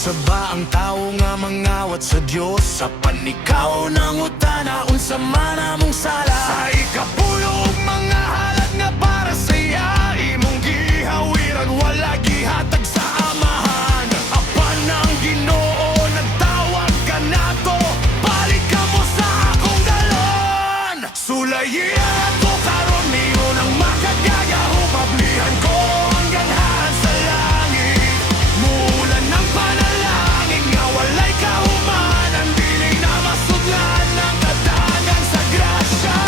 Unsa ba ang tao nga mangawat sa Dios? Sa panikaw ng utana, unsa man among sala. Sa ikapulo mga halad nga para sa iya, imong gihawiran, wala gihatag sa amahan. Apan ang Ginoo nagtawag ka nato, balik ka mo sa akong dalon. Sulayi ako karon niyo nang makagagaho, pablihan ko ang ganahan sa langit. Mulan ng panalangin nga walay kahumanan, dili na masudlan ng kadagan sa grasya.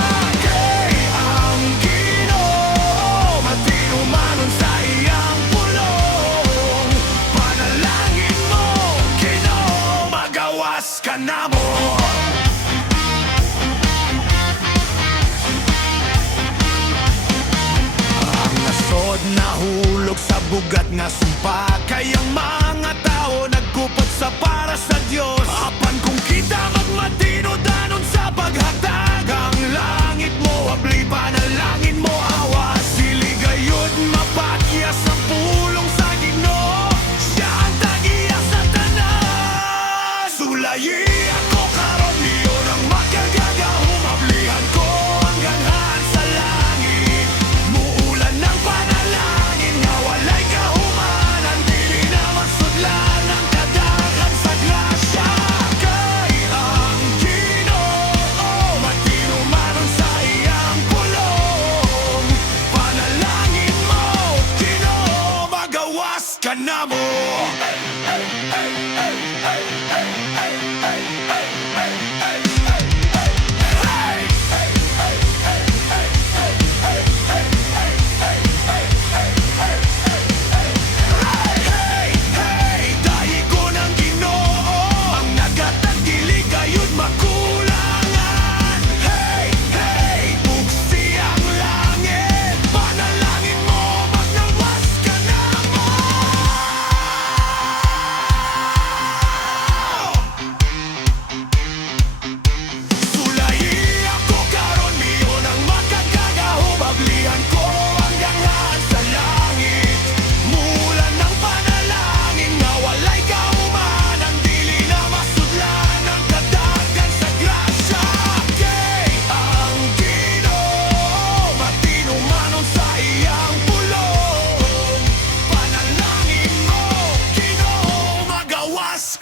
Kay ang Ginoo matinumanon sa iyang pulong. Panalangin mo, Ginoo, magawas ka na mo. Nahulog sa bugat nga sumpa, kayang mga tao nagkupot sa para sa Dios. Apan kung kita magmatino danon sa paghatag, ang langit mo abli, panalangin mo awas. Dili gayud mapakyas ang pulong sa Ginoo, siya ang tagiya sa tanan. Sulayi ako karon niyo nang magagagaho, mablihan ko ang ganahan sa langit. Muulan ng panalangin nga walay kahumanan, dili na masudlan ang kadagan sa grasya. Kay ang Ginoo matinumanon sa iyang pulong. Panalangin mo, Ginoo, magawas ka na mo.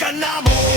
Ganamo.